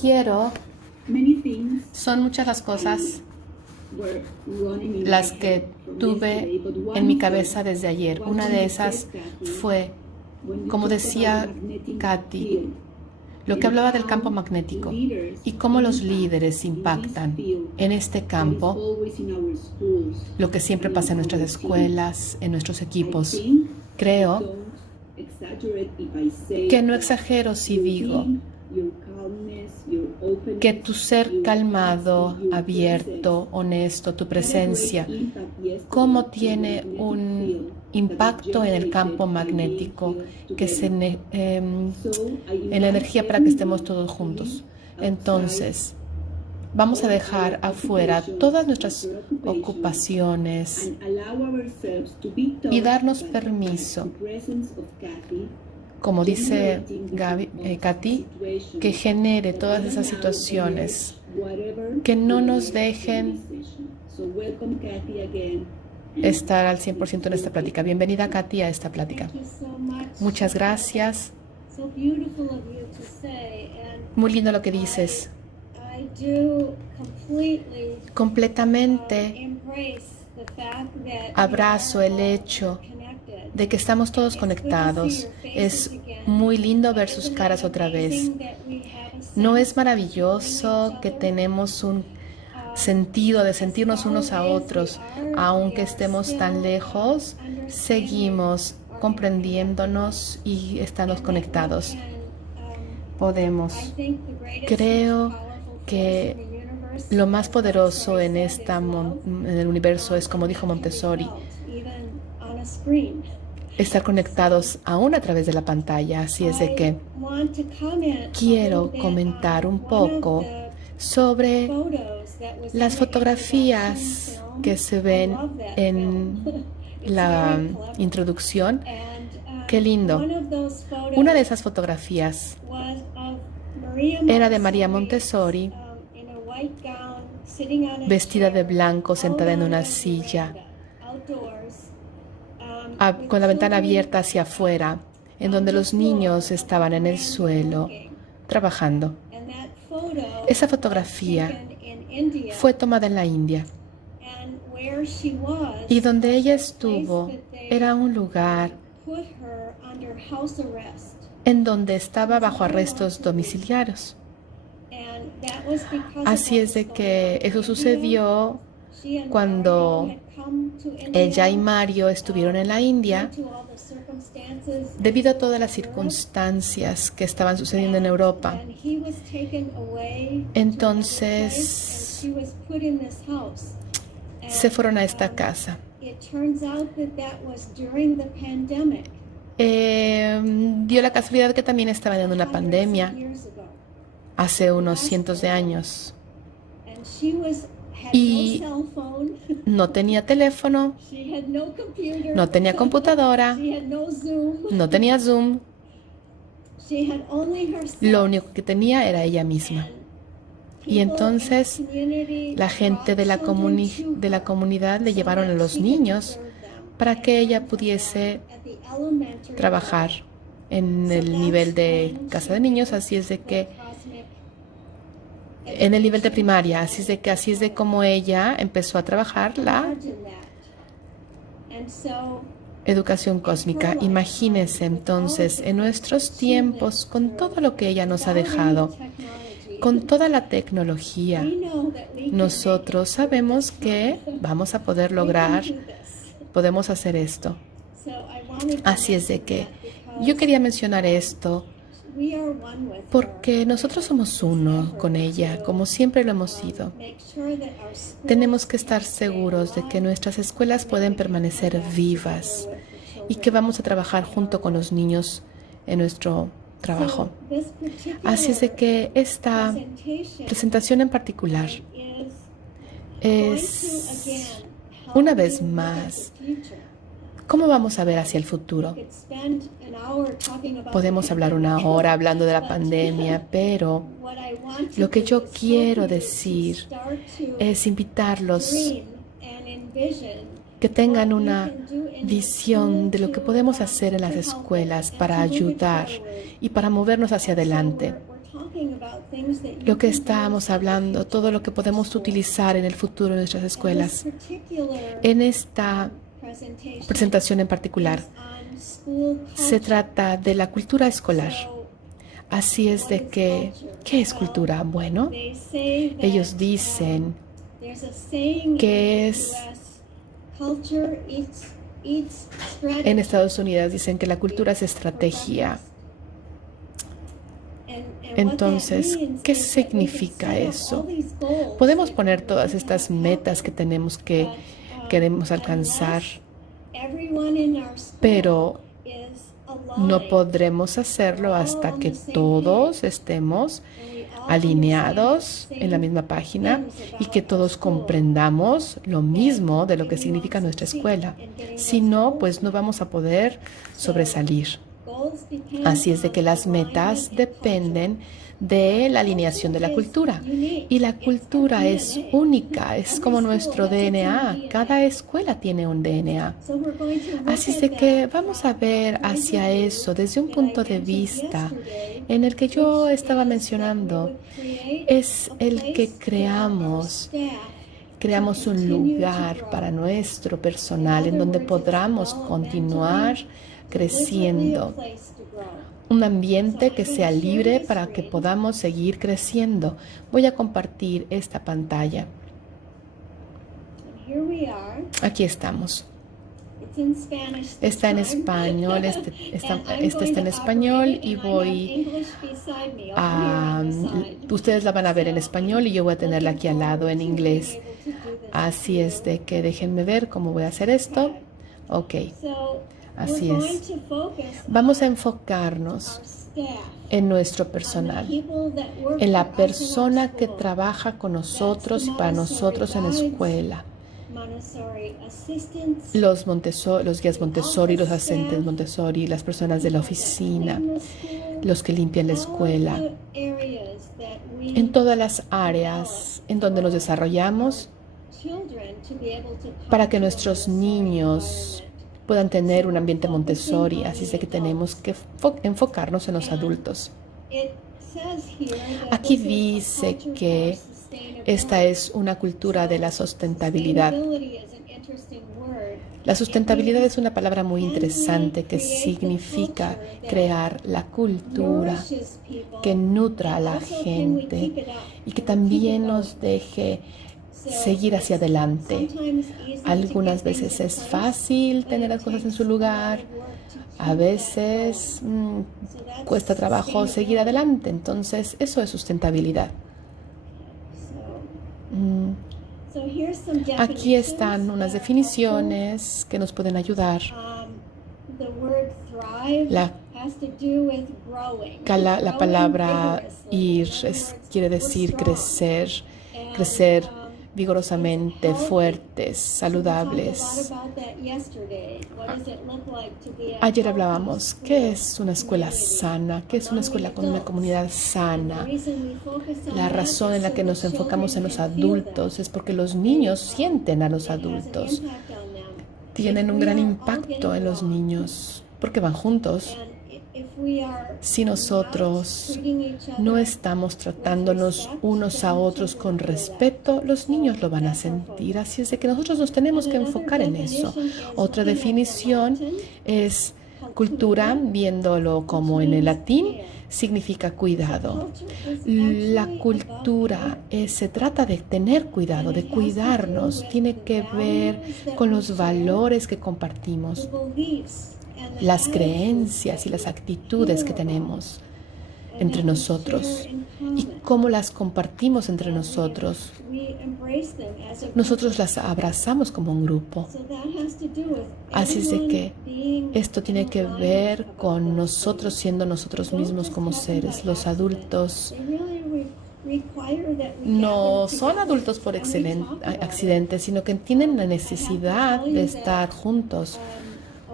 Quiero, son muchas las cosas las que tuve en mi cabeza desde ayer. Una de esas fue, como decía Katy, lo que hablaba del campo magnético y cómo los líderes impactan en este campo, lo que siempre pasa en nuestras escuelas, en nuestros equipos. Creo que no exagero si digo que tu ser calmado, abierto, honesto, tu presencia, cómo tiene un impacto en el campo magnético, que es en la energía para que estemos todos juntos. Entonces, vamos a dejar afuera todas nuestras ocupaciones y darnos permiso, como dice Katy, que genere todas esas situaciones que no nos dejen estar al 100% en esta plática. Bienvenida, Katy, a esta plática. Muchas gracias. Muy lindo lo que dices. Completamente abrazo el hecho de que estamos todos conectados. Es muy lindo ver sus caras otra vez. ¿No es maravilloso que tenemos un sentido de sentirnos unos a otros? Aunque estemos tan lejos, seguimos comprendiéndonos y estamos conectados. Podemos. Creo que lo más poderoso en el universo es, como dijo Montessori, estar conectados aún a través de la pantalla. Así es de que quiero comentar un poco sobre las fotografías que se ven en la introducción. Qué lindo. Una de esas fotografías era de María Montessori, vestida de blanco, sentada en una silla, con la ventana abierta hacia afuera, en donde los niños estaban en el suelo trabajando. Esa fotografía fue tomada en la India, y donde ella estuvo era un lugar en donde estaba bajo arrestos domiciliarios. Así es de que eso sucedió cuando ella y Mario estuvieron en la India debido a todas las circunstancias que estaban sucediendo en Europa. Entonces se fueron a esta casa. Dio la casualidad que también estaban en una pandemia hace unos cientos de años. Y no tenía teléfono, no tenía computadora, no tenía Zoom. Lo único que tenía era ella misma. Y entonces la gente de la comunidad le llevaron a los niños para que ella pudiese trabajar en el nivel de casa de niños. Así es de que en el nivel de primaria, así es de como ella empezó a trabajar la educación cósmica. Imagínense entonces, en nuestros tiempos, con todo lo que ella nos ha dejado, con toda la tecnología, nosotros sabemos que vamos a poder lograr, podemos hacer esto. Así es de que yo quería mencionar esto porque nosotros somos uno con ella, como siempre lo hemos sido. Tenemos que estar seguros de que nuestras escuelas pueden permanecer vivas y que vamos a trabajar junto con los niños en nuestro trabajo. Así es de que esta presentación en particular es, una vez más, ¿cómo vamos a ver hacia el futuro? Podemos hablar una hora hablando de la pandemia, pero lo que yo quiero decir es invitarlos que tengan una visión de lo que podemos hacer en las escuelas para ayudar y para movernos hacia adelante. lo que estamos hablando, todo lo que podemos utilizar en el futuro en nuestras escuelas. En esta presentación en particular, se trata de la cultura escolar. Así es de que, ¿qué es cultura? Bueno, ellos dicen que es, en Estados Unidos dicen que la cultura es estrategia. Entonces, ¿qué significa eso? Podemos poner todas estas metas que queremos alcanzar, pero no podremos hacerlo hasta que todos estemos alineados en la misma página y que todos comprendamos lo mismo de lo que significa nuestra escuela. Si no, pues no vamos a poder sobresalir. Así es de que las metas dependen de la alineación de la cultura. Y la cultura es única, es como nuestro DNA. Cada escuela tiene un DNA. Así es de que vamos a ver hacia eso desde un punto de vista en el que yo estaba mencionando. Es el que creamos un lugar para nuestro personal en donde podamos continuar creciendo. Un ambiente que sea libre para que podamos seguir creciendo. Voy a compartir esta pantalla. Aquí estamos. Está en español, este está en español y ustedes la van a ver en español y yo voy a tenerla aquí al lado en inglés. Así es de que déjenme ver cómo voy a hacer esto. Ok. Así es. Vamos a enfocarnos en nuestro personal, en la persona que trabaja con nosotros y para nosotros en la escuela. Los guías Montessori, los asistentes Montessori, las personas de la oficina, los que limpian la escuela. En todas las áreas en donde nos desarrollamos para que nuestros niños puedan tener un ambiente Montessori, así es de que tenemos que enfocarnos en los adultos. Aquí dice que esta es una cultura de la sustentabilidad. La sustentabilidad es una palabra muy interesante que significa crear la cultura que nutra a la gente y que también nos deje seguir hacia adelante. Algunas veces es fácil tener las cosas en su lugar, a veces cuesta trabajo seguir adelante. Entonces, eso es sustentabilidad. Aquí están unas definiciones que nos pueden ayudar. La palabra ir quiere decir crecer vigorosamente, fuertes, saludables. Ayer hablábamos, ¿qué es una escuela sana? ¿Qué es una escuela con una comunidad sana? La razón en la que nos enfocamos en los adultos es porque los niños sienten a los adultos. Tienen un gran impacto en los niños porque van juntos. Si nosotros no estamos tratándonos unos a otros con respeto, los niños lo van a sentir. Así es de que nosotros nos tenemos que enfocar en eso. Otra definición es cultura, viéndolo como en el latín, significa cuidado. La cultura se trata de tener cuidado, de cuidarnos. Tiene que ver con los valores que compartimos, las creencias y las actitudes que tenemos entre nosotros y cómo las compartimos entre nosotros. Nosotros las abrazamos como un grupo. Así es de que esto tiene que ver con nosotros siendo nosotros mismos como seres. Los adultos no son adultos por accidente, sino que tienen la necesidad de estar juntos.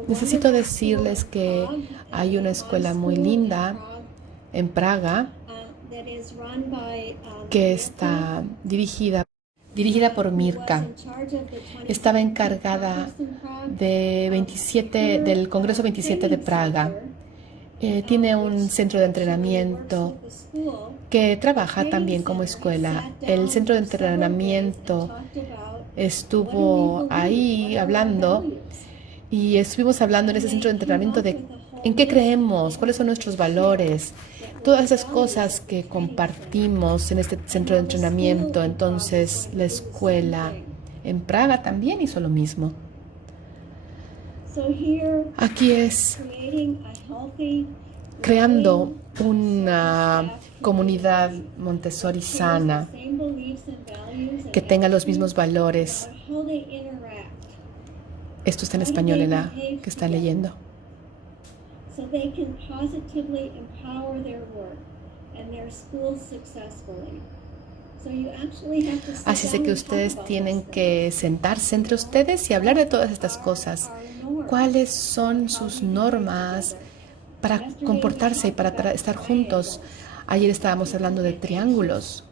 Necesito decirles que hay una escuela muy linda en Praga que está dirigida por Mirka. Estaba encargada del Congreso 27 de Praga. tiene un centro de entrenamiento que trabaja también como escuela. El centro de entrenamiento estuvo ahí hablando y estuvimos hablando en ese centro de entrenamiento de en qué creemos, cuáles son nuestros valores, todas esas cosas que compartimos en este centro de entrenamiento. Entonces, la escuela en Praga también hizo lo mismo. Aquí es creando una comunidad Montessori sana que tenga los mismos valores. Esto está en español en la que está leyendo. Así es que ustedes tienen que sentarse entre ustedes y hablar de todas estas cosas. ¿Cuáles son sus normas para comportarse y para estar juntos? Ayer estábamos hablando de triángulos.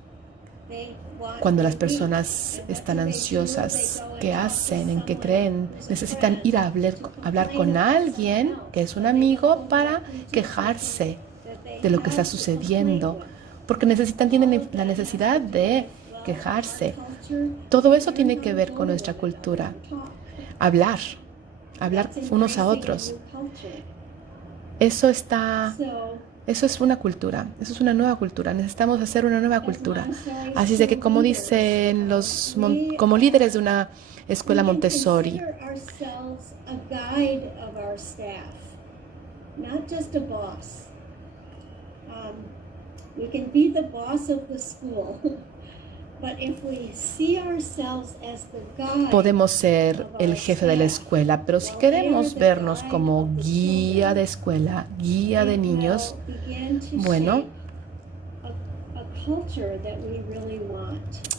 Cuando las personas están ansiosas, ¿qué hacen? ¿En qué creen? Necesitan ir a hablar con alguien que es un amigo para quejarse de lo que está sucediendo, porque tienen la necesidad de quejarse. Todo eso tiene que ver con nuestra cultura. Hablar unos a otros. Eso es una cultura, eso es una nueva cultura. Necesitamos hacer una nueva cultura. Así es de que, como dicen como líderes de una escuela Montessori, podemos ser el jefe de la escuela, pero si queremos vernos como guía de escuela, guía de niños, bueno,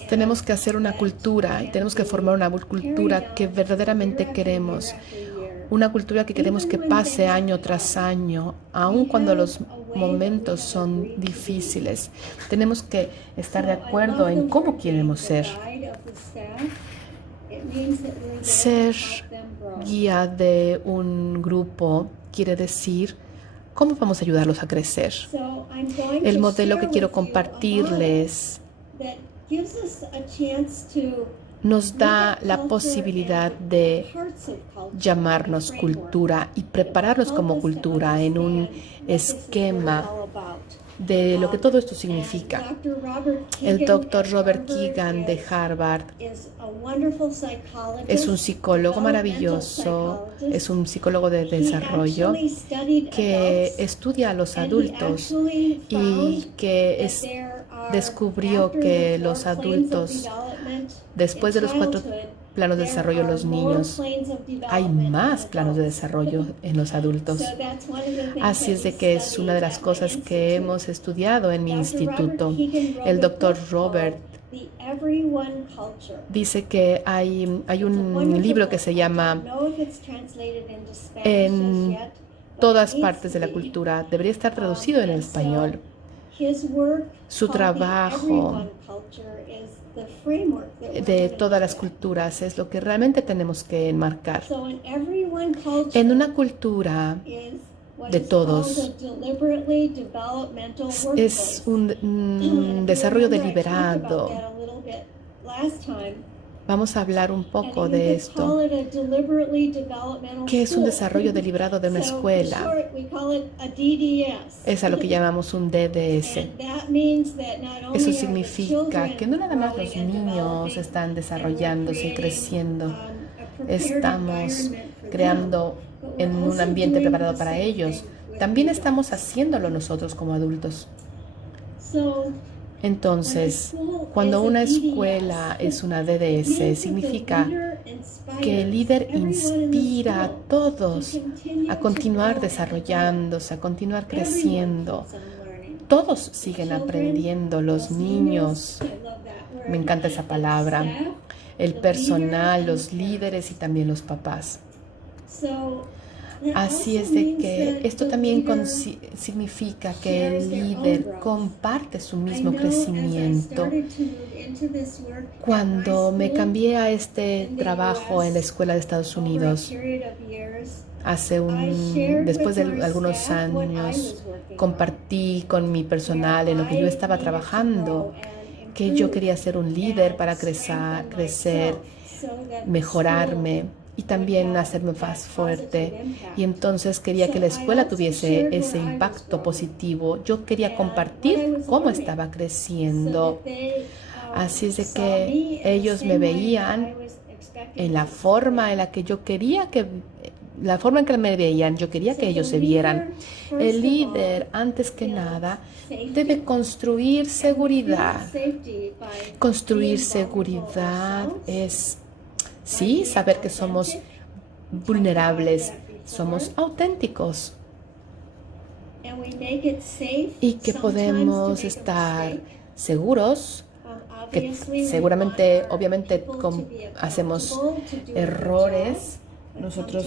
tenemos que hacer una cultura y tenemos que formar una cultura que verdaderamente queremos. Una cultura que queremos que pase año tras año, aun cuando los momentos son difíciles. Tenemos que estar de acuerdo en cómo queremos ser. Ser guía de un grupo quiere decir cómo vamos a ayudarlos a crecer. El modelo que quiero compartirles nos da la posibilidad de llamarnos cultura y prepararnos como cultura en un esquema de lo que todo esto significa. El Dr. Robert Keegan de Harvard es un psicólogo maravilloso, es un psicólogo de desarrollo que estudia a los adultos y que descubrió que los adultos, después de los 4 planos de desarrollo en los niños, hay más planos de desarrollo en los adultos. Así es de que es una de las cosas que hemos estudiado en mi instituto. El doctor Robert dice que hay un libro que se llama En todas partes de la cultura. Debería estar traducido en español. Su trabajo de todas las culturas es lo que realmente tenemos que enmarcar. En una cultura de todos es un desarrollo deliberado. Vamos a hablar un poco de esto. ¿Qué es un desarrollo deliberado de una escuela? Es a lo que llamamos un DDS. Eso significa que no nada más los niños están desarrollándose y creciendo. Estamos creando en un ambiente preparado para ellos. También estamos haciéndolo nosotros como adultos. Entonces, cuando una escuela es una DDS, significa que el líder inspira a todos a continuar desarrollándose, a continuar creciendo. Todos siguen aprendiendo, los niños, me encanta esa palabra, el personal, los líderes y también los papás. Así es de que esto también significa que el líder comparte su mismo crecimiento. Cuando me cambié a este trabajo en la escuela de Estados Unidos, Después de algunos años, compartí con mi personal en lo que yo estaba trabajando, que yo quería ser un líder para crecer, mejorarme y también hacerme más fuerte. Y entonces quería que la escuela tuviese ese impacto positivo. Yo quería compartir cómo estaba creciendo. Así es de que ellos me veían en la forma en la que yo quería la forma en que me veían, yo quería que ellos se vieran. El líder, antes que nada, debe construir seguridad. Construir seguridad es, sí, saber que somos vulnerables, somos auténticos y que podemos estar seguros, que seguramente, obviamente, hacemos errores. Nosotros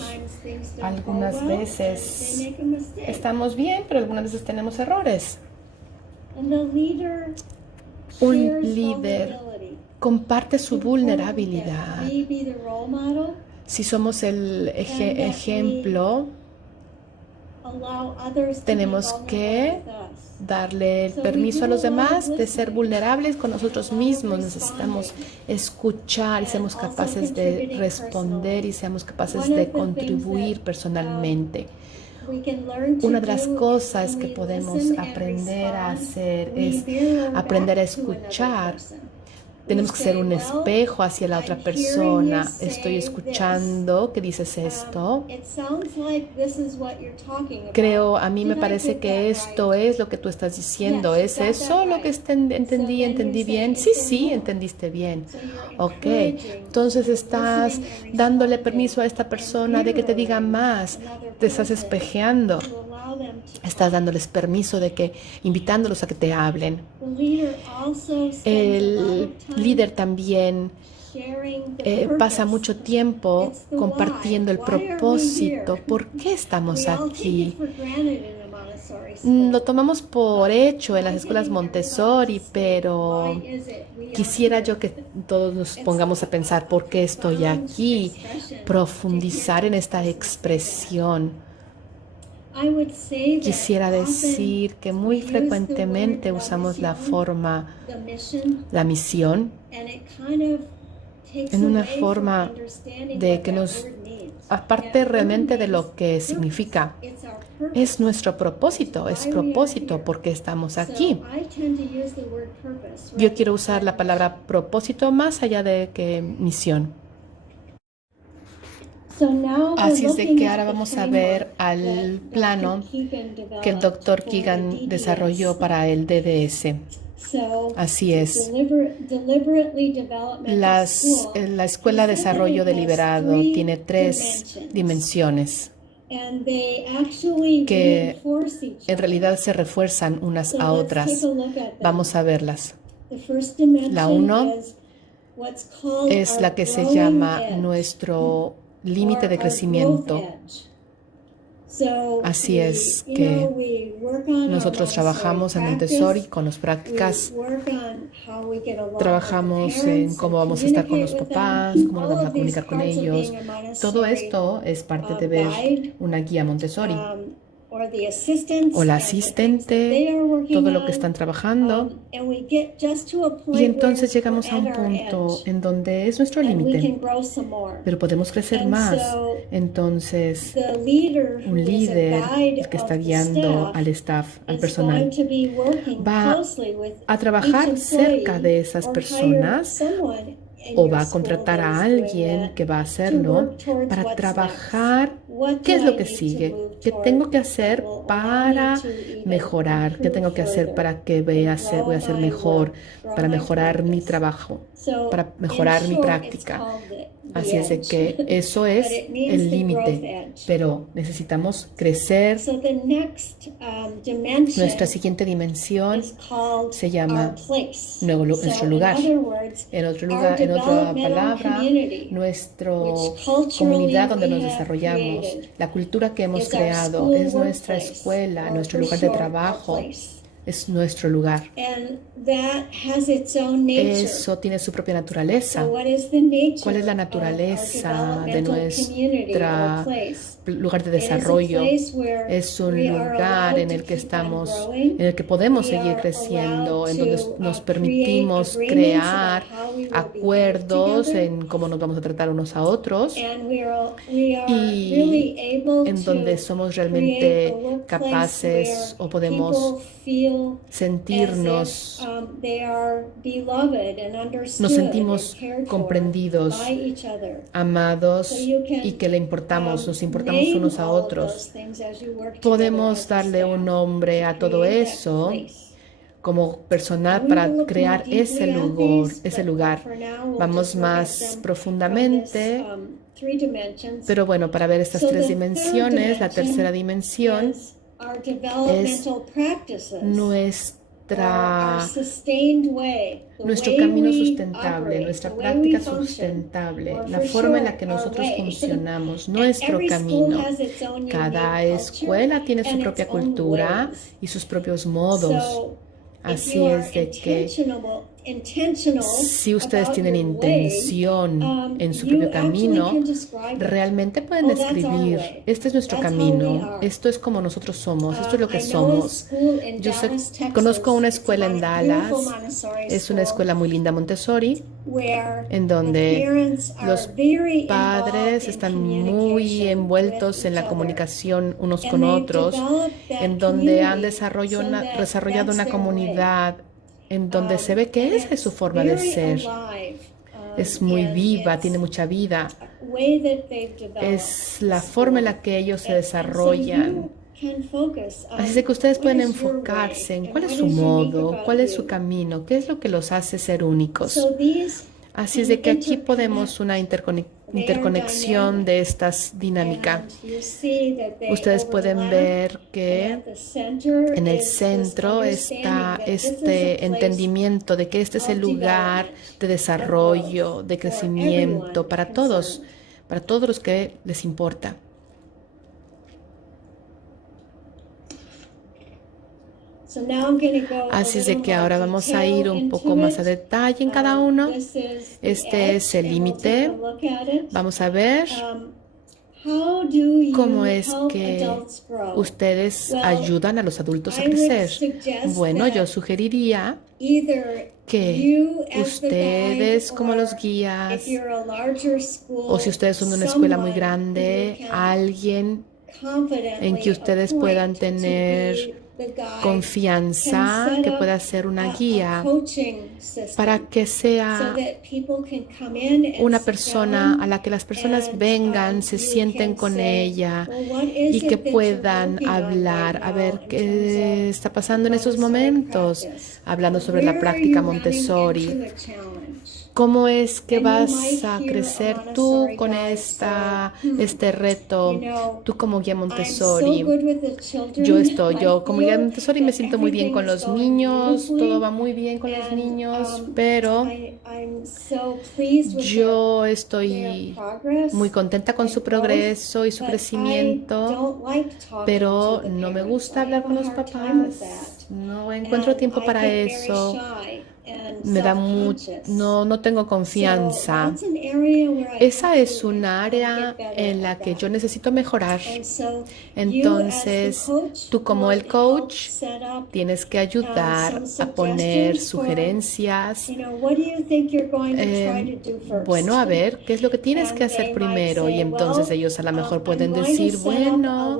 algunas veces estamos bien, pero algunas veces tenemos errores. Un líder comparte su vulnerabilidad. Si somos el ejemplo, tenemos que darle el permiso a los demás de ser vulnerables con nosotros mismos. Necesitamos escuchar y seamos capaces de responder y seamos capaces de contribuir personalmente. Una de las cosas que podemos aprender a hacer es aprender a escuchar. Tenemos que ser un espejo hacia la otra persona. Estoy escuchando que dices esto. A mí me parece que esto es lo que tú estás diciendo. ¿Es eso lo que entendí? ¿Entendí bien? Sí, entendiste bien. Ok, entonces estás dándole permiso a esta persona de que te diga más. Te estás espejeando. Estás dándoles permiso invitándolos a que te hablen. El líder también pasa mucho tiempo compartiendo el propósito. ¿Por qué estamos aquí? Lo tomamos por hecho en las escuelas Montessori, pero quisiera yo que todos nos pongamos a pensar por qué estoy aquí, profundizar en esta expresión. Quisiera decir que muy frecuentemente usamos la misión, en una forma de que nos aparte realmente de lo que significa. Es nuestro propósito, es propósito porque estamos aquí. Yo quiero usar la palabra propósito más allá de que misión. Así es de que ahora vamos a ver al plano que el Dr. Keegan desarrolló para el DDS. Así es. La Escuela de Desarrollo Deliberado tiene 3 dimensiones que en realidad se refuerzan unas a otras. Vamos a verlas. La 1 es la que se llama nuestro límite de crecimiento. Así es que nosotros trabajamos en Montessori con las prácticas, trabajamos en cómo vamos a estar con los papás, cómo nos vamos a comunicar con ellos. Todo esto es parte de ver una guía Montessori o la asistente, todo lo que están trabajando. Y entonces llegamos a un punto en donde es nuestro límite, pero podemos crecer más. Entonces, un líder, el que está guiando al staff, al personal, va a trabajar cerca de esas personas o va a contratar a alguien que va a hacerlo para trabajar qué es lo que sigue, qué tengo que hacer para mejorar, qué tengo que hacer para que voy a ser mejor, para mejorar mi trabajo, para mejorar mi práctica. Así es de que eso es el límite, pero necesitamos crecer. Nuestra siguiente dimensión se llama nuestro lugar. En otra palabra, nuestra comunidad donde nos desarrollamos, la cultura que hemos creado, es nuestra escuela, nuestro lugar de trabajo, es nuestro lugar. Eso tiene su propia naturaleza. ¿Cuál es la naturaleza de nuestro lugar de desarrollo? Es un lugar en el que estamos, en el que podemos seguir creciendo, en donde nos permitimos crear acuerdos en cómo nos vamos a tratar unos a otros y en donde somos realmente capaces o podemos sentirnos, nos sentimos comprendidos, amados y que nos importamos unos a otros. Podemos darle un nombre a todo eso como personal para crear ese lugar. Vamos más profundamente, pero bueno, para ver estas tres dimensiones, la tercera dimensión es nuestro camino sustentable, nuestra práctica sustentable, la forma en la que nosotros funcionamos, nuestro camino. Cada escuela tiene su propia cultura y sus propios modos. Así es de que si ustedes tienen intención en su propio camino, realmente pueden escribir, este es nuestro camino, esto es como nosotros somos, esto es lo que somos. Yo conozco una escuela en Dallas, es una escuela muy linda Montessori, en donde los padres están muy envueltos en la comunicación unos con otros, en donde han desarrollado una comunidad en donde se ve que esa es su forma de ser. Es muy viva, tiene mucha vida. Es la forma en la que ellos se desarrollan. Así es que ustedes pueden enfocarse en cuál es su modo, cuál es su camino, qué es lo que los hace ser únicos. Así es de que aquí podemos una interconexión de esta dinámica. Ustedes pueden ver que en el centro está este entendimiento de que este es el lugar de desarrollo, de crecimiento para todos los que les importa. Así es de que ahora vamos a ir un poco más a detalle en cada uno. Este es el límite. Vamos a ver cómo es que ustedes ayudan a los adultos a crecer. Bueno, yo sugeriría que ustedes como los guías, o si ustedes son de una escuela muy grande, alguien en que ustedes puedan tener confianza, que pueda ser una guía para que sea una persona a la que las personas vengan, se sienten con ella y que puedan hablar, a ver qué está pasando en esos momentos, hablando sobre la práctica Montessori. ¿Cómo es que vas a crecer tú con este reto, tú como guía Montessori? Yo como guía Montessori me siento muy bien con los niños, todo va muy bien con los niños, pero yo estoy muy contenta con su progreso y su crecimiento, pero no me gusta hablar con los papás, no encuentro tiempo para eso. No tengo confianza. Esa es un área en la que yo necesito mejorar. Entonces, tú como el coach tienes que ayudar a poner sugerencias. Bueno, a ver, ¿qué es lo que tienes que hacer primero? Y entonces ellos a lo mejor pueden decir, bueno,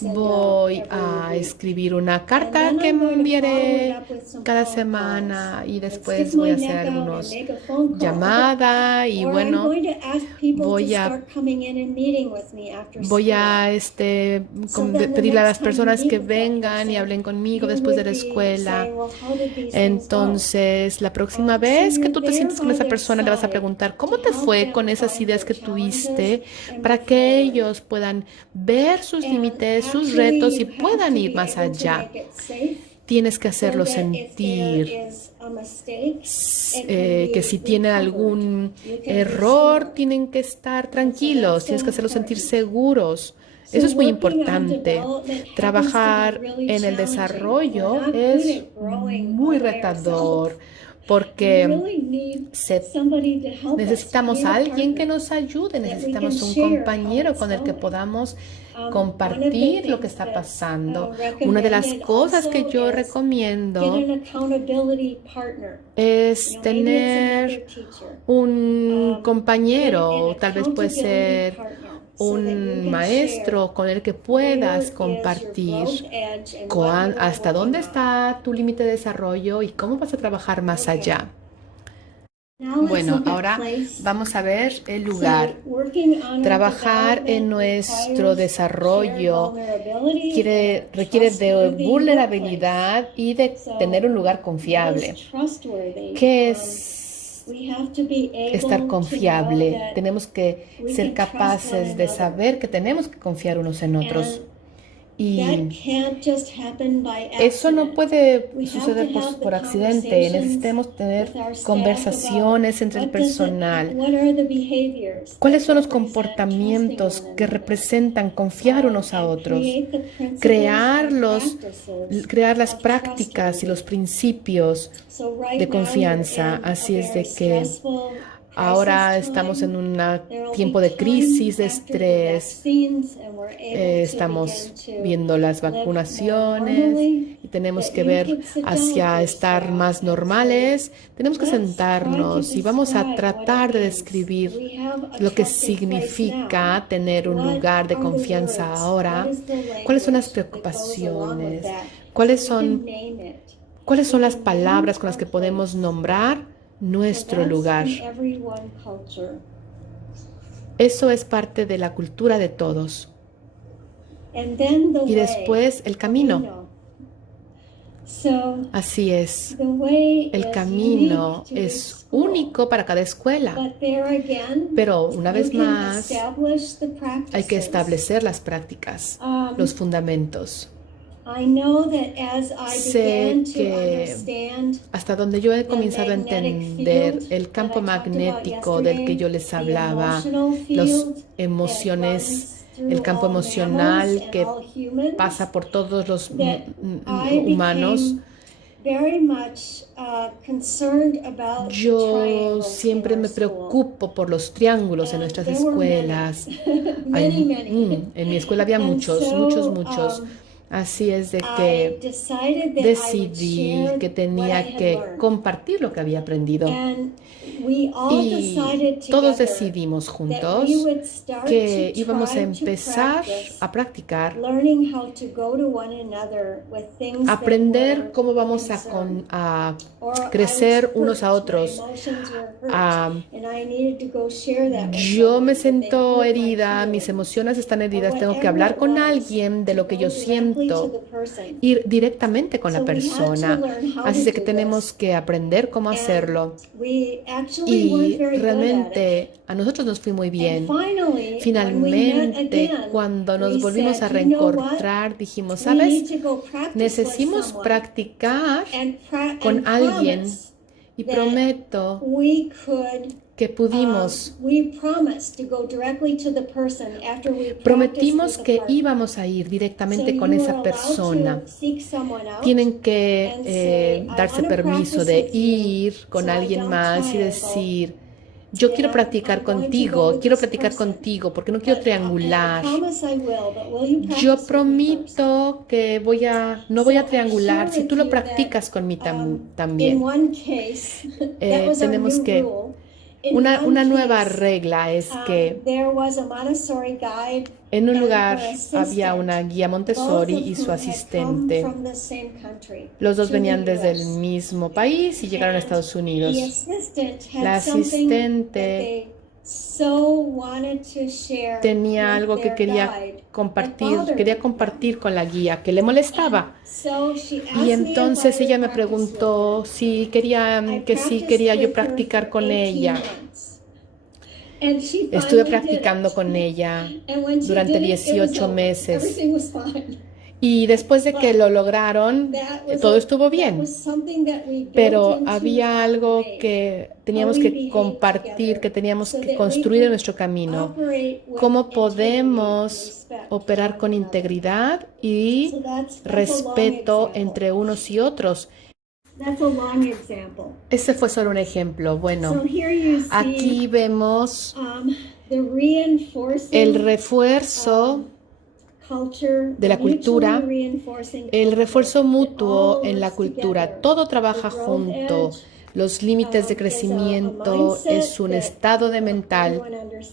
voy a escribir una carta que me enviaré cada semana y después voy a hacer algunos llamadas y bueno, voy a pedirle a las personas que vengan y hablen conmigo después de la escuela. Entonces, la próxima vez que tú te sientes con esa persona, le vas a preguntar cómo te fue con esas ideas que tuviste para que ellos puedan ver sus límites, sus retos y puedan ir más allá. Tienes que hacerlo sentir que si tienen algún error, tienen que estar tranquilos, tienes que hacerlos sentir seguros Eso es muy importante. Trabajar en el desarrollo es muy retador porque necesitamos a alguien que nos ayude, necesitamos un compañero con el que podamos compartir lo que está pasando. Una de las cosas que yo recomiendo es tener un compañero, tal vez puede ser un maestro con el que puedas compartir hasta dónde está tu límite de desarrollo y cómo vas a trabajar más allá. Bueno, ahora vamos a ver el lugar. Trabajar en nuestro desarrollo requiere de vulnerabilidad y de tener un lugar confiable. ¿Qué es estar confiable? Tenemos que ser capaces de saber que tenemos que confiar unos en otros. Y eso no puede suceder por accidente. Necesitamos tener conversaciones entre el personal. ¿Cuáles son los comportamientos que representan confiar unos a otros? Crear las prácticas y los principios de confianza. Así es de que ahora estamos en un tiempo de crisis, de estrés. Estamos viendo las vacunaciones y tenemos que ver hacia estar más normales. Tenemos que sentarnos y vamos a tratar de describir lo que significa tener un lugar de confianza ahora. ¿Cuáles son las preocupaciones? ¿Cuáles son las palabras con las que podemos nombrar nuestro lugar? Eso es parte de la cultura de todos. Y después el camino. Así es. El camino es único para cada escuela. Pero una vez más, hay que establecer las prácticas, los fundamentos. Sé que hasta donde yo he comenzado a entender el campo magnético del que yo les hablaba, las emociones, el campo emocional que pasa por todos los humanos, yo siempre me preocupo por los triángulos en nuestras escuelas. En mi escuela había muchos. Así es de que decidí que tenía que compartir lo que había aprendido. Y todos decidimos juntos que íbamos a empezar a practicar, aprender cómo vamos a crecer unos a otros. Yo me siento herida, mis emociones están heridas, tengo que hablar con alguien de lo que yo siento, ir directamente con la persona. Así es que tenemos que aprender cómo hacerlo. Y realmente a nosotros nos fue muy bien. Finalmente, cuando nos volvimos a reencontrar, dijimos, ¿sabes? Necesitamos practicar con alguien y prometo que prometimos que íbamos a ir directamente con esa persona. Tienen que darse permiso de ir con alguien más y decir, yo quiero practicar contigo porque no quiero triangular. Yo prometo que no voy a triangular si tú lo practicas con mí también. Tenemos que... Una nueva regla es que en un lugar había una guía Montessori y su asistente. Los dos venían desde el mismo país y llegaron a Estados Unidos. La asistente tenía algo que quería compartir con la guía, que le molestaba. Y entonces ella me preguntó si quería yo practicar con ella. Estuve practicando con ella durante 18 meses Y después de que lo lograron, todo estuvo bien. Pero había algo que teníamos que compartir, que teníamos que construir en nuestro camino. ¿Cómo podemos operar con integridad y respeto entre unos y otros? Ese fue solo un ejemplo. Bueno, aquí vemos el refuerzo de la cultura, el refuerzo mutuo en la cultura. Todo trabaja junto. Los límites de crecimiento es un estado de mental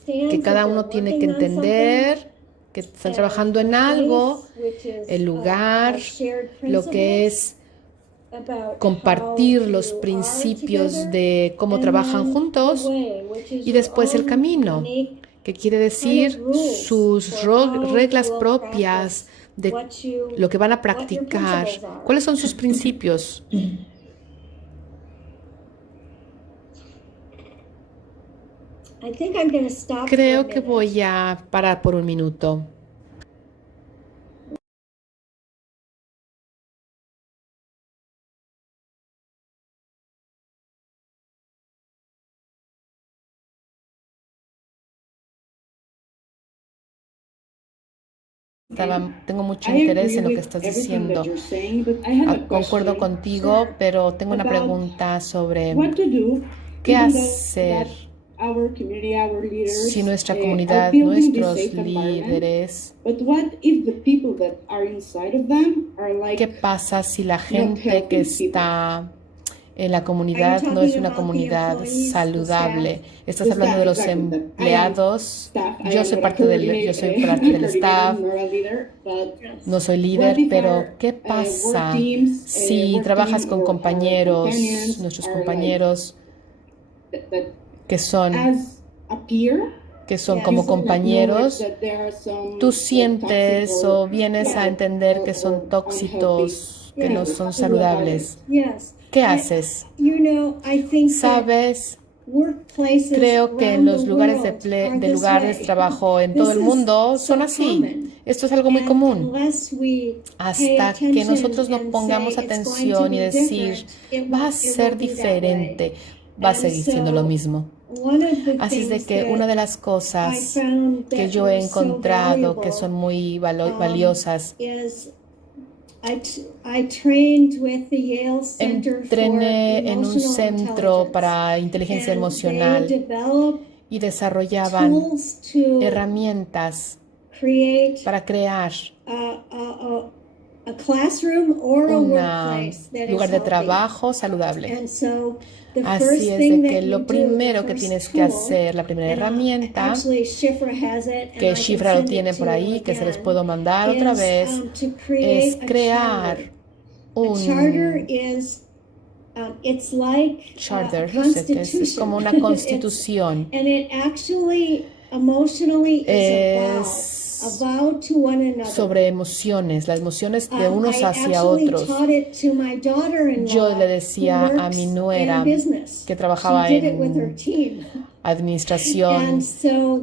que cada uno tiene que entender, que están trabajando en algo, el lugar, lo que es compartir los principios de cómo trabajan juntos y después el camino, que quiere decir sus reglas propias de lo que van a practicar. ¿Cuáles son sus principios? Creo que voy a parar por un minuto. Tengo mucho interés en lo que estás diciendo. Concuerdo contigo, pero tengo una pregunta sobre qué hacer si nuestra comunidad, nuestros líderes, ¿qué pasa si la gente que está en la comunidad no es una comunidad saludable? Estás hablando de los empleados. Yo soy parte del staff. No soy líder, pero ¿qué pasa si trabajas con compañeros, nuestros compañeros que son como compañeros? ¿Tú sientes o vienes a entender que son tóxicos, que no son saludables? ¿Qué haces? ¿Sabes? Creo que en los lugares de trabajo en todo el mundo son así. Esto es algo muy común. Hasta que nosotros no pongamos atención y decir, va a ser diferente, va a seguir siendo lo mismo. Así es de que una de las cosas que yo he encontrado que son muy valiosas, entrené en un centro para inteligencia emocional y desarrollaban herramientas para crear un lugar de trabajo saludable. Así es de que lo primero que tienes que hacer, la primera herramienta, que Shifra lo tiene por ahí, que se les puedo mandar otra vez, es crear un charter, es como una constitución. Es sobre emociones, las emociones de unos hacia otros. Yo le decía a mi nuera, que trabajaba en administración,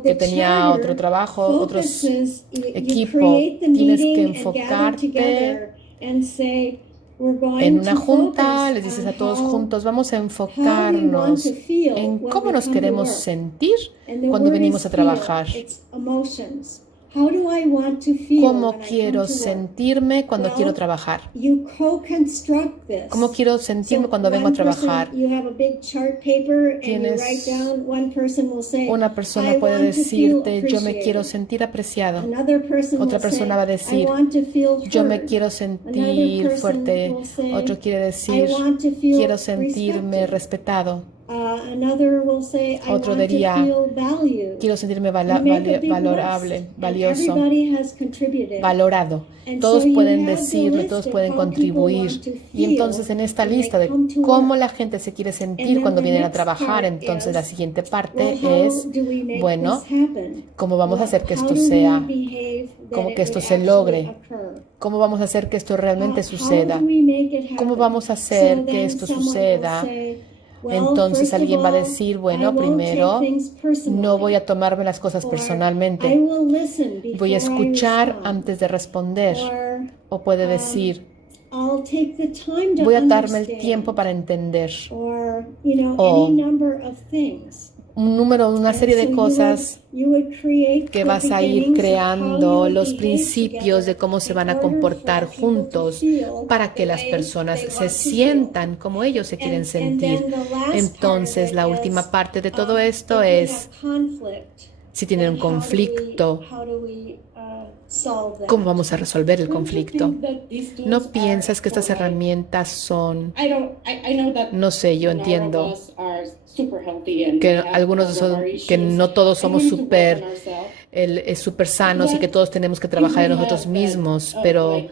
que tenía otro trabajo, otros equipo, tienes que enfocarte en una junta, les dices a todos juntos, vamos a enfocarnos en cómo nos queremos sentir cuando venimos a trabajar. ¿Cómo quiero sentirme cuando quiero trabajar? ¿Cómo quiero sentirme cuando vengo a trabajar? Una persona puede decirte, yo me quiero sentir apreciado. Otra persona va a decir, yo me quiero sentir fuerte. Otro quiere decir, quiero sentirme respetado. Otro diría, quiero sentirme valorable, valioso, valorado. Todos pueden decirlo, todos pueden contribuir. Y entonces en esta lista de cómo la gente se quiere sentir cuando vienen a trabajar, entonces la siguiente parte es, bueno, ¿cómo vamos a hacer que esto sea, como que esto se logre? ¿Cómo vamos a hacer que esto realmente suceda? ¿Cómo vamos a hacer que esto suceda? Entonces alguien va a decir, bueno, primero, no voy a tomarme las cosas personalmente. Voy a escuchar antes de responder. O puede decir, voy a darme el tiempo para entender. O una serie de cosas que vas a ir creando, los principios de cómo se van a comportar juntos para que las personas se sientan como ellos se quieren sentir. Entonces, la última parte de todo esto es, si tienen un conflicto, ¿cómo vamos a resolver el conflicto? ¿No piensas que estas herramientas son, no sé, yo entiendo que algunos son, que no todos somos súper sanos y que todos tenemos que trabajar en nosotros mismos, pero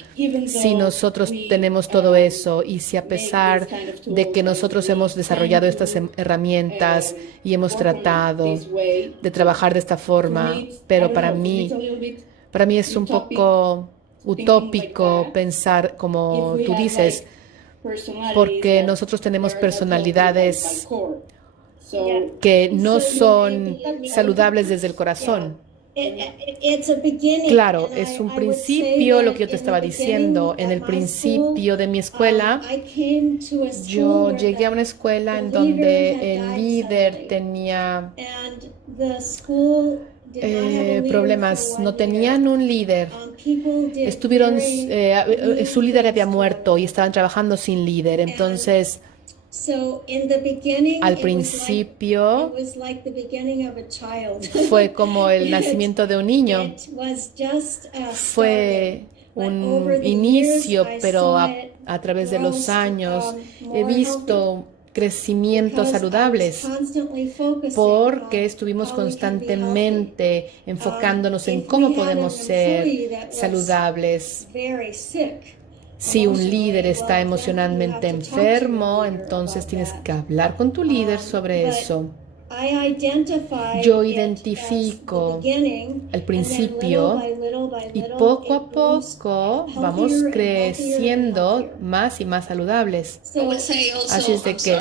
si nosotros tenemos todo eso y si a pesar de que nosotros hemos desarrollado estas herramientas y hemos tratado de trabajar de esta forma, pero para mí es un poco utópico pensar como tú dices, porque nosotros tenemos personalidades que no son saludables desde el corazón. Claro, es un principio lo que yo te estaba diciendo. En el principio de mi escuela, yo llegué a una escuela en donde el líder tenía problemas, no tenían un líder. Su líder había muerto y estaban trabajando sin líder. Entonces, al principio fue como el nacimiento de un niño. Fue un inicio, pero a través de los años he visto crecimientos saludables porque estuvimos constantemente enfocándonos en cómo podemos ser saludables. Si un líder está emocionalmente enfermo, entonces tienes que hablar con tu líder sobre eso. Yo identifico el principio y poco a poco vamos creciendo más y más saludables. Así es de que,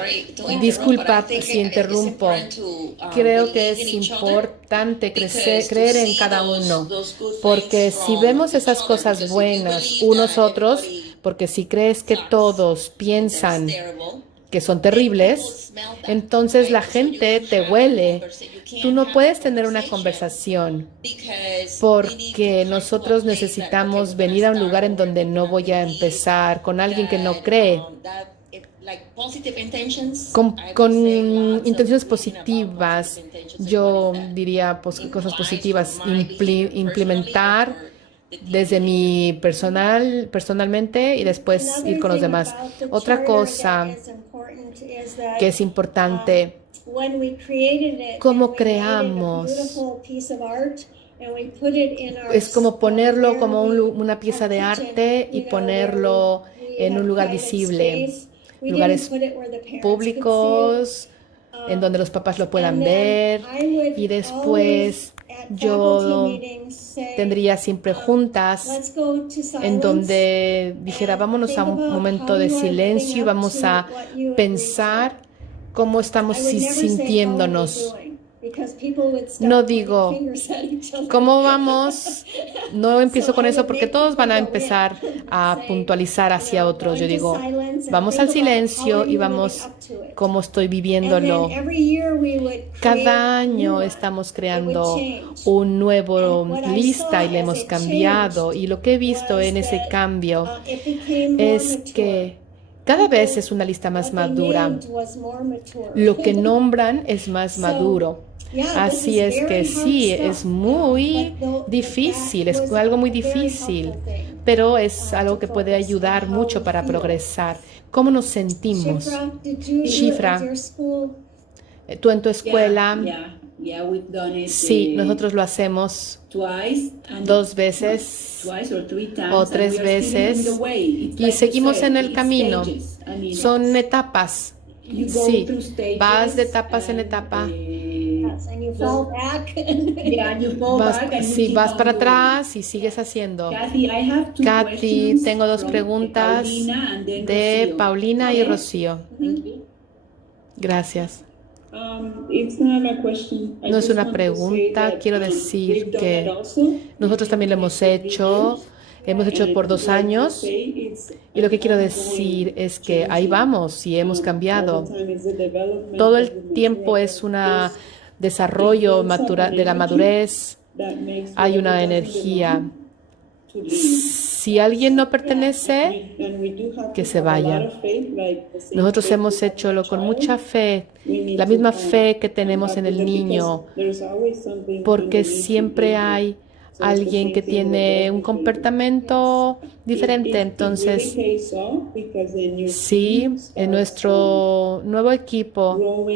disculpa si interrumpo, creo que es importante creer en cada uno, porque si vemos esas cosas buenas unos otros, porque si crees que todos piensan que son terribles, entonces la gente te huele. Tú no puedes tener una conversación porque nosotros necesitamos venir a un lugar en donde no voy a empezar con alguien que no cree. Con intenciones positivas, yo diría cosas positivas, implementar desde mi personalmente y después ir con los demás. Otra cosa que es importante, cómo creamos, es como ponerlo como una pieza de arte y ponerlo en un lugar visible, lugares públicos en donde los papás lo puedan ver, y después yo tendría siempre juntas en donde dijera, vámonos a un momento de silencio y vamos a pensar cómo estamos sintiéndonos. No digo, ¿cómo vamos? No empiezo con eso porque todos van a empezar a puntualizar hacia otros. Yo digo, vamos al silencio y vamos cómo estoy viviéndolo. Cada año estamos creando un nuevo lista y le hemos cambiado. Y lo que he visto en ese cambio es que cada vez es una lista más madura. Lo que nombran es más maduro. Así es que sí, es muy difícil, es algo muy difícil, pero es algo que puede ayudar mucho para progresar. ¿Cómo nos sentimos? Shifra, tú en tu escuela, sí, nosotros lo hacemos 2 veces o 3 veces y seguimos en el camino. Son etapas. Sí, vas de etapas en etapa. Vas para atrás y sigues haciendo. Kathy, tengo 2 preguntas de Paulina y Rocío. Gracias. No es una pregunta, quiero decir que nosotros también lo hemos hecho. Hemos hecho por 2 años y lo que quiero decir es que ahí vamos y hemos cambiado. Todo el tiempo es un desarrollo de la madurez. Hay una energía. Si alguien no pertenece, que se vaya. Nosotros hemos hecho con mucha fe, la misma fe que tenemos en el niño, porque siempre hay alguien que tiene un comportamiento diferente. Entonces, sí, en nuestro nuevo equipo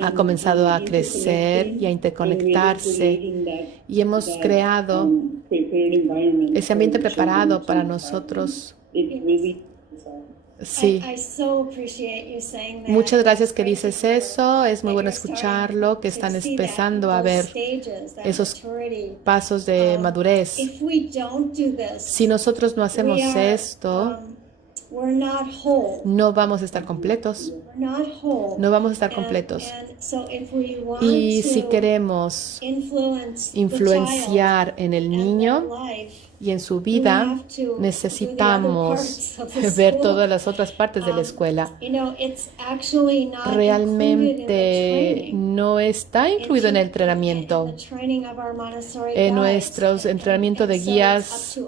ha comenzado a crecer y a interconectarse y hemos creado ese ambiente preparado para nosotros. Sí. Muchas gracias que dices eso. Es muy bueno escucharlo, que están empezando a ver esos pasos de madurez. Si nosotros no hacemos esto, no vamos a estar completos. No vamos a estar completos. Y si queremos influenciar en el niño y en su vida, necesitamos ver todas las otras partes de la escuela. Realmente no está incluido en el entrenamiento. En nuestro entrenamiento de guías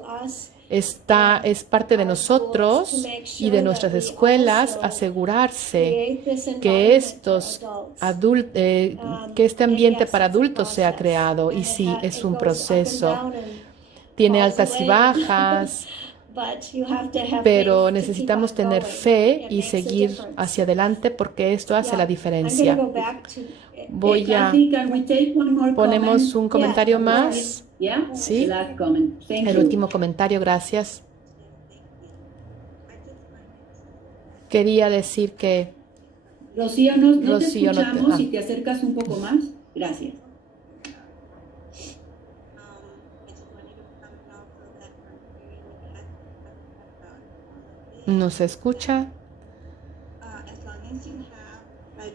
es parte de nosotros y de nuestras escuelas asegurarse que que este ambiente para adultos sea creado. Y sí, es un proceso. Tiene altas y bajas, pero necesitamos tener fe y seguir hacia adelante porque esto hace la diferencia. Ponemos un comentario más. ¿Sí? El último comentario, gracias. Quería decir que... Rocío, no te escuchamos. Si te acercas un poco más. Gracias. ¿No se escucha?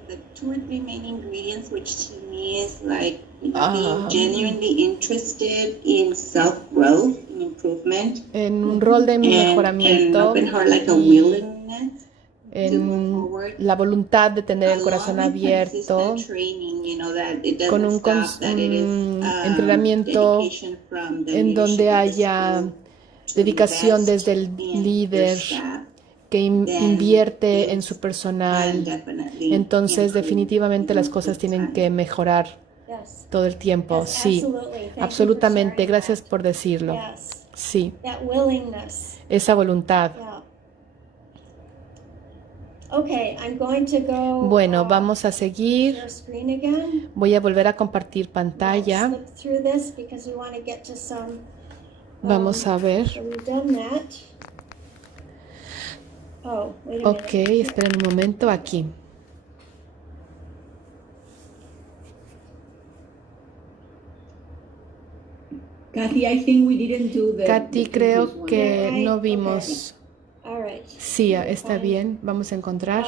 The 2 or 3 main ingredients, which to me is like being genuinely interested in self-growth and improvement. En un rol de mejoramiento. And open heart, like a willingness en la voluntad de tener el corazón abierto, con un entrenamiento en donde haya dedicación desde el líder que invierte en su personal. Entonces, definitivamente las cosas tienen que mejorar todo el tiempo. Sí, absolutamente. Gracias por decirlo. Sí, esa voluntad. Bueno, vamos a seguir. Voy a volver a compartir pantalla. Vamos a ver. Ok, esperen un momento aquí. Kathy, creo que no vimos. Sí, está bien. Vamos a encontrar.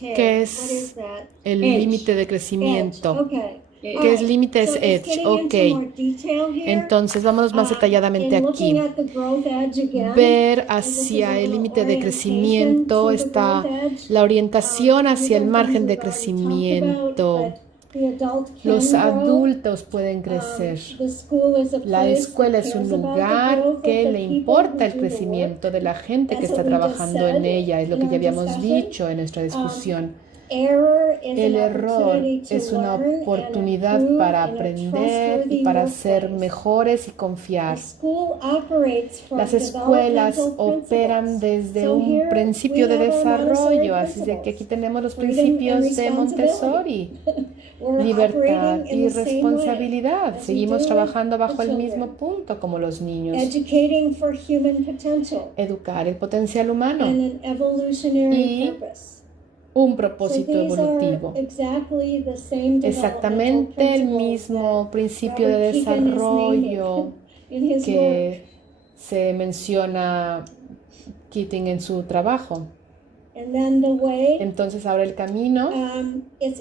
¿Qué es el límite de crecimiento? ¿Qué es límite? Es edge. Ok. Entonces, vámonos más detalladamente aquí. Ver hacia el límite de crecimiento está la orientación hacia el margen de crecimiento. Los adultos pueden crecer. La escuela es un lugar que le importa el crecimiento de la gente que está trabajando en ella. Es lo que ya habíamos dicho en nuestra discusión. El error es una oportunidad para aprender y para ser mejores y confiar. Las escuelas operan desde un principio de desarrollo, así de que aquí tenemos los principios de Montessori. Libertad y responsabilidad. Seguimos trabajando bajo el mismo punto como los niños. Educar el potencial humano y un propósito evolutivo. Exactamente el mismo principio de desarrollo que se menciona Keating en su trabajo. Entonces ahora el camino es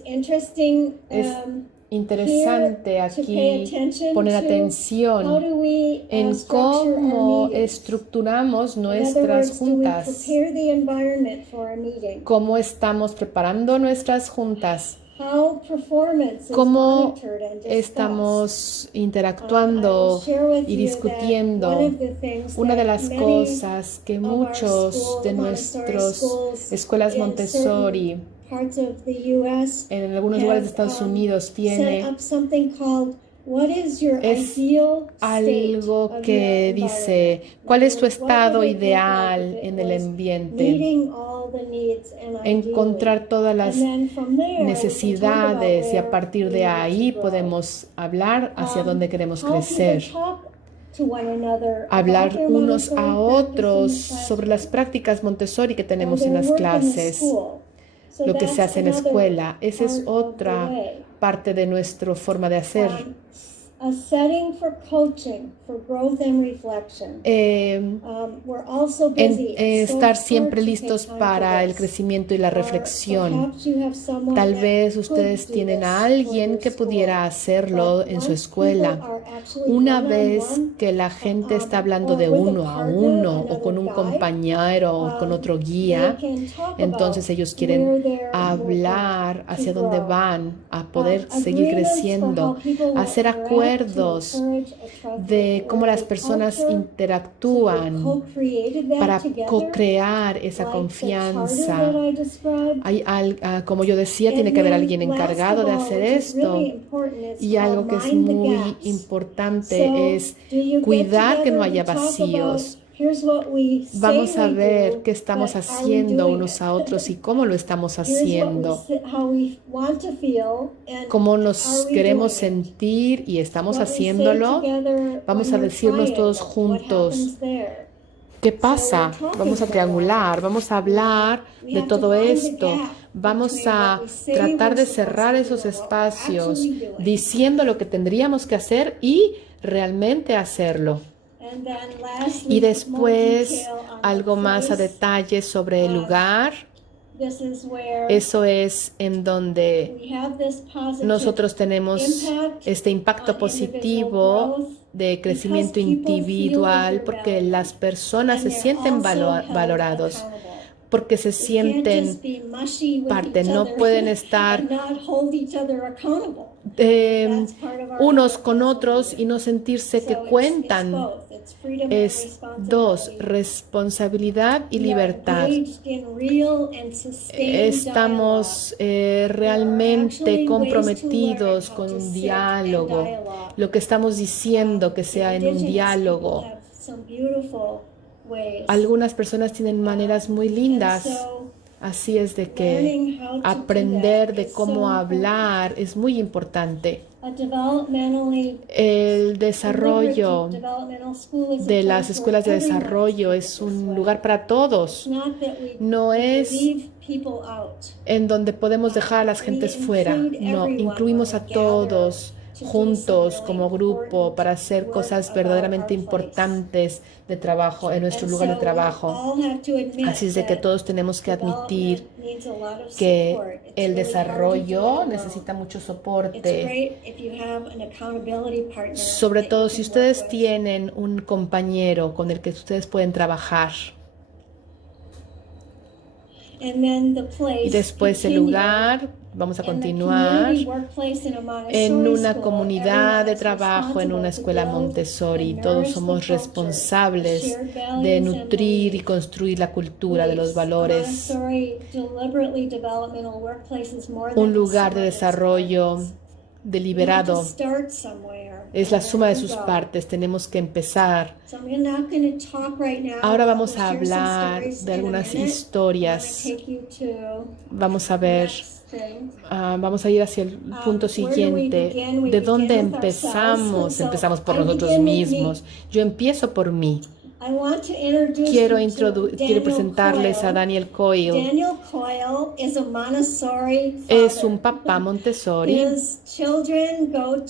interesante aquí poner atención en cómo estructuramos nuestras juntas, cómo estamos preparando nuestras juntas, cómo estamos interactuando y discutiendo. Una de las cosas que muchos de nuestras escuelas Montessori en algunos lugares de Estados Unidos tiene es algo que dice ¿cuál es tu estado ideal en el ambiente? Encontrar todas las necesidades y a partir de ahí podemos hablar hacia dónde queremos crecer. Hablar unos a otros sobre las prácticas Montessori que tenemos en las clases, lo que se hace en la escuela. Esa es otra parte de nuestra forma de hacer. Estar siempre listos para el crecimiento y la reflexión. Tal vez ustedes tienen a alguien que pudiera hacerlo en su escuela. Una vez que la gente está hablando de uno a uno o con un compañero o con otro guía, entonces ellos quieren hablar hacia dónde van a poder seguir creciendo, hacer acuerdos de cómo las personas interactúan para co-crear esa confianza. Como yo decía, tiene que haber alguien encargado de hacer esto. Y algo que es muy importante es cuidar que no haya vacíos. Vamos a ver qué estamos haciendo unos a otros y cómo lo estamos haciendo, cómo nos queremos sentir y estamos haciéndolo. Vamos a decirnos todos juntos, ¿qué pasa? Vamos a triangular, vamos a hablar de todo esto. Vamos a tratar de cerrar esos espacios diciendo lo que tendríamos que hacer y realmente hacerlo. Y después algo más a detalle sobre el lugar. Eso es en donde nosotros tenemos este impacto positivo de crecimiento individual porque las personas se sienten valorados, porque se sienten parte, no pueden estar unos con otros y no sentirse que cuentan. Es dos, responsabilidad y libertad. Estamos realmente comprometidos con un diálogo. Lo que estamos diciendo que sea en un diálogo. Algunas personas tienen maneras muy lindas. Así es de que aprender de cómo hablar es muy importante. El desarrollo de las escuelas de desarrollo es un lugar para todos. No es en donde podemos dejar a las gentes fuera. No, incluimos a todos juntos como grupo para hacer cosas verdaderamente importantes de trabajo en nuestro lugar de trabajo. Así es de que todos tenemos que admitir que el desarrollo necesita mucho soporte. Sobre todo si ustedes tienen un compañero con el que ustedes pueden trabajar. Y después el lugar, vamos a continuar en una comunidad de trabajo, en una escuela Montessori. Todos somos responsables de nutrir y construir la cultura de los valores. Un lugar de desarrollo deliberado es la suma de sus partes. Tenemos que empezar. Ahora vamos a hablar de algunas historias. Vamos a ver, vamos a ir hacia el punto siguiente. ¿De dónde empezamos? Empezamos por nosotros mismos. Yo empiezo por mí. Quiero presentarles a Daniel Coyle. Daniel Coyle es un papá Montessori.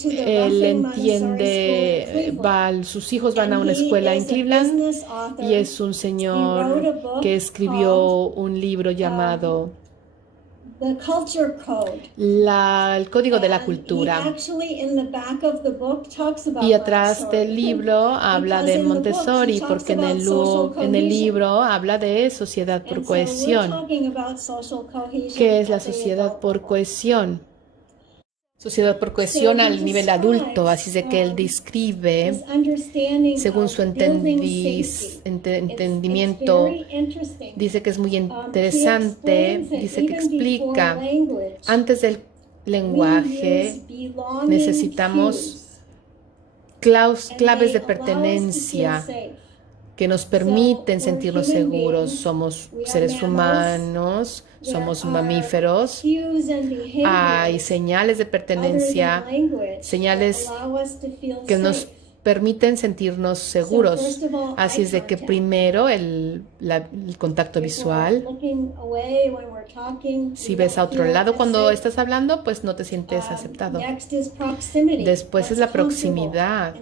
Él entiende, sus hijos van a una escuela en Cleveland y es un señor que escribió un libro llamado el código de la cultura. Y atrás del libro habla de Montessori, porque en el libro habla de sociedad por cohesión. ¿Qué es la sociedad por cohesión? Sociedad por cohesión al nivel adulto, así de que él describe, según su entendimiento, dice que es muy interesante, dice que explica, antes del lenguaje necesitamos claves de pertenencia que nos permiten sentirnos seguros. Somos seres humanos, somos mamíferos. Hay señales de pertenencia, señales que nos permiten sentirnos seguros. Así es de que primero el contacto visual. Si ves a otro lado cuando estás hablando, pues no te sientes aceptado. Después es la proximidad,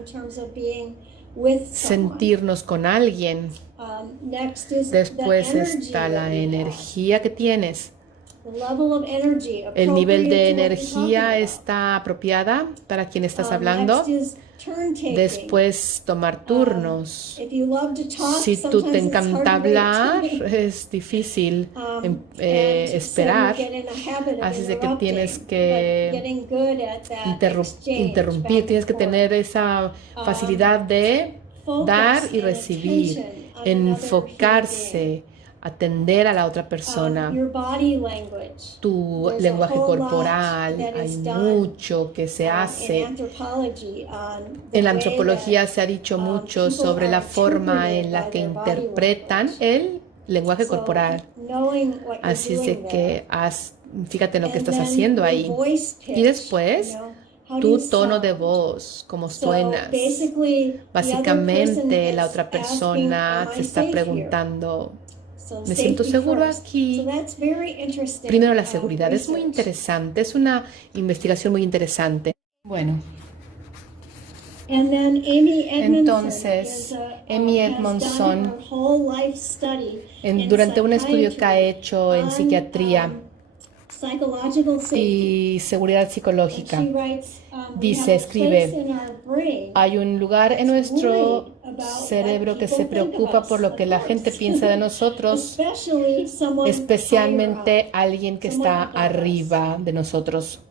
sentirnos con alguien. Después está la energía que tienes. El nivel de energía está apropiada para quien estás hablando. Después tomar turnos. Si tú te encanta hablar, es difícil esperar. Así es de que tienes que interrumpir, tienes que tener esa facilidad de dar y recibir, enfocarse, atender a la otra persona. Tu lenguaje corporal, hay mucho que se hace. En la antropología se ha dicho mucho sobre la forma en la que interpretan el lenguaje corporal. Así es de que fíjate en lo que estás haciendo ahí. Y después, tu tono de voz, cómo suenas. Básicamente, la otra persona se está preguntando, ¿me siento seguro aquí? Primero, la seguridad es muy interesante, es una investigación muy interesante. Bueno. Entonces, Amy Edmondson, durante un estudio que ha hecho en psiquiatría y seguridad psicológica, escribe, hay un lugar en nuestro cerebro que se preocupa por lo que la gente piensa de nosotros, especialmente alguien que está arriba de nosotros.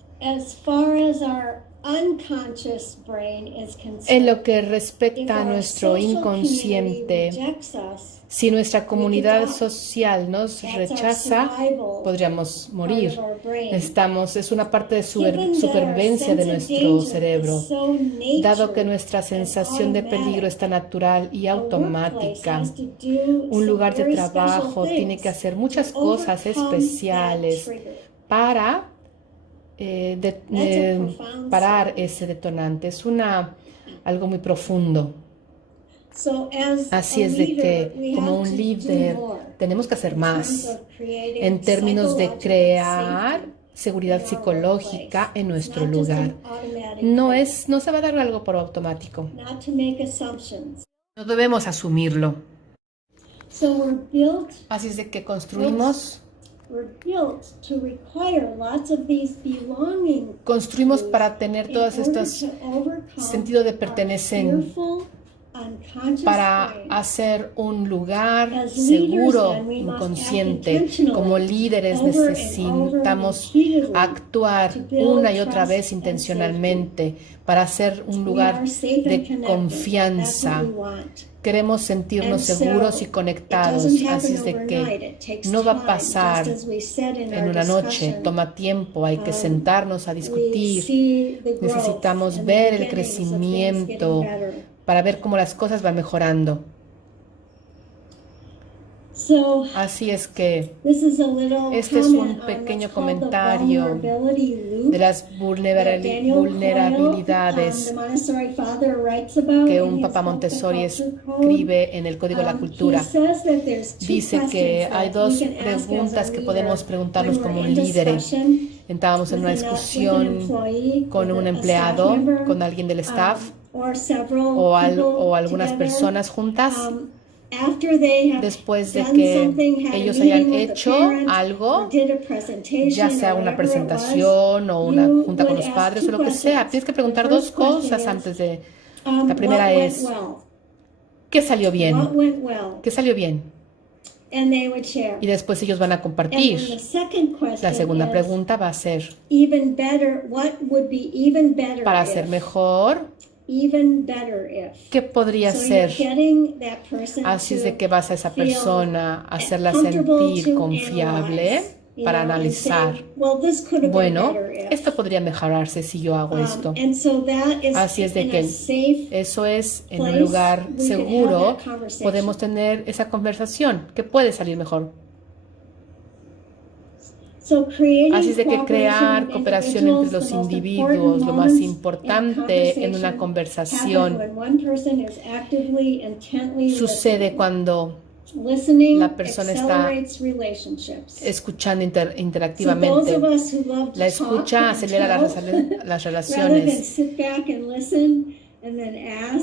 En lo que respecta a nuestro inconsciente, si nuestra comunidad social nos rechaza, podríamos morir. Es una parte de supervivencia de nuestro cerebro. Dado que nuestra sensación de peligro es tan natural y automática, un lugar de trabajo tiene que hacer muchas cosas especiales para parar ese detonante. Es algo muy profundo. Así es de que como un líder tenemos que hacer más en términos de crear seguridad psicológica en nuestro lugar. No se va a dar algo por automático. No debemos asumirlo. Así es de que construimos para tener todas estas sentido de pertenecer, para hacer un lugar seguro, inconsciente. Como líderes necesitamos actuar una y otra vez intencionalmente para hacer un lugar de confianza. Queremos sentirnos seguros y conectados, así es de que no va a pasar en una noche, toma tiempo, hay que sentarnos a discutir, necesitamos ver el crecimiento para ver cómo las cosas van mejorando. Así es que este es un pequeño comentario de las vulnerabilidades que un papá Montessori escribe en el Código de la Cultura. Dice que hay dos preguntas que podemos preguntarnos como un líder. Estábamos en una discusión con un empleado, con alguien del staff o algunas personas juntas. después de que ellos hayan hecho algo, ya sea una presentación o una junta con los padres o lo que sea, tienes que preguntar dos cosas antes de... La primera es, ¿qué salió bien? ¿Qué salió bien? Y después ellos van a compartir. La segunda pregunta va a ser, para hacer mejor, ¿qué podría ser? Así es de que vas a esa persona a hacerla sentir confiable para analizar. Bueno, esto podría mejorarse si yo hago esto. Así es de que eso es en un lugar seguro, podemos tener esa conversación que puede salir mejor. Así es de que crear cooperación entre los individuos, lo más importante en una conversación, sucede cuando la persona está escuchando interactivamente. La escucha acelera las relaciones.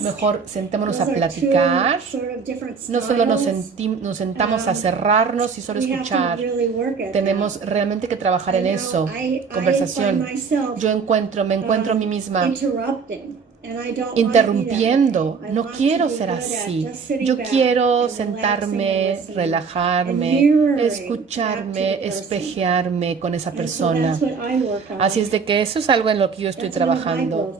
Mejor sentémonos a platicar. No solo nos sentamos a cerrarnos y solo escuchar. Tenemos realmente que trabajar en eso. Conversación. Me encuentro a mí misma interrumpiendo. No quiero ser así. Yo quiero sentarme, relajarme, escucharme, espejearme con esa persona. Así es de que eso es algo en lo que yo estoy trabajando.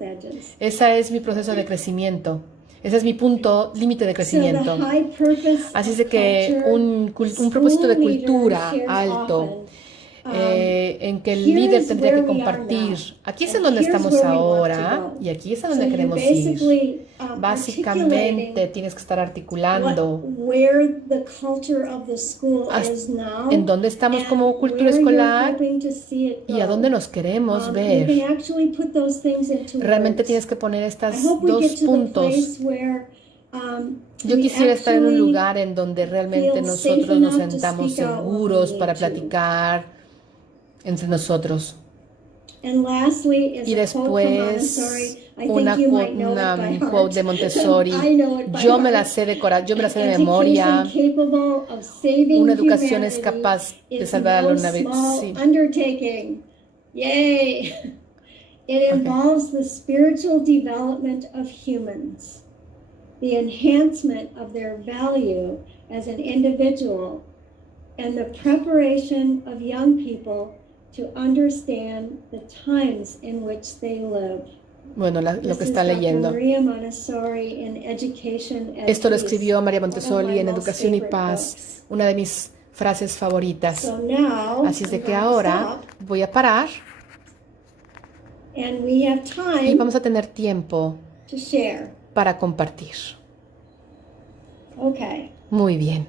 Ese es mi proceso de crecimiento. Ese es mi punto límite de crecimiento. Así es de que un propósito de cultura alto, en que el líder tendría que compartir. Aquí es en donde estamos ahora y aquí es a donde queremos ir. Básicamente tienes que estar articulando en dónde estamos como cultura escolar y a dónde nos queremos ver. Realmente tienes que poner estos dos puntos. Yo quisiera estar en un lugar en donde realmente nosotros nos sentamos seguros para platicar entre nosotros. Y después una quote de Montessori. Yo me la sé de memoria. Una educación es capaz de salvar a una vez. Sí. Yay! It involves the spiritual development of humans, the enhancement of their value as an individual, and the preparation of young people to understand the times in which they live. Bueno, lo que está leyendo. Esto lo escribió María Montessori en Educación y Paz, una de mis frases favoritas. Así es de que ahora voy a parar y vamos a tener tiempo para compartir. Muy bien.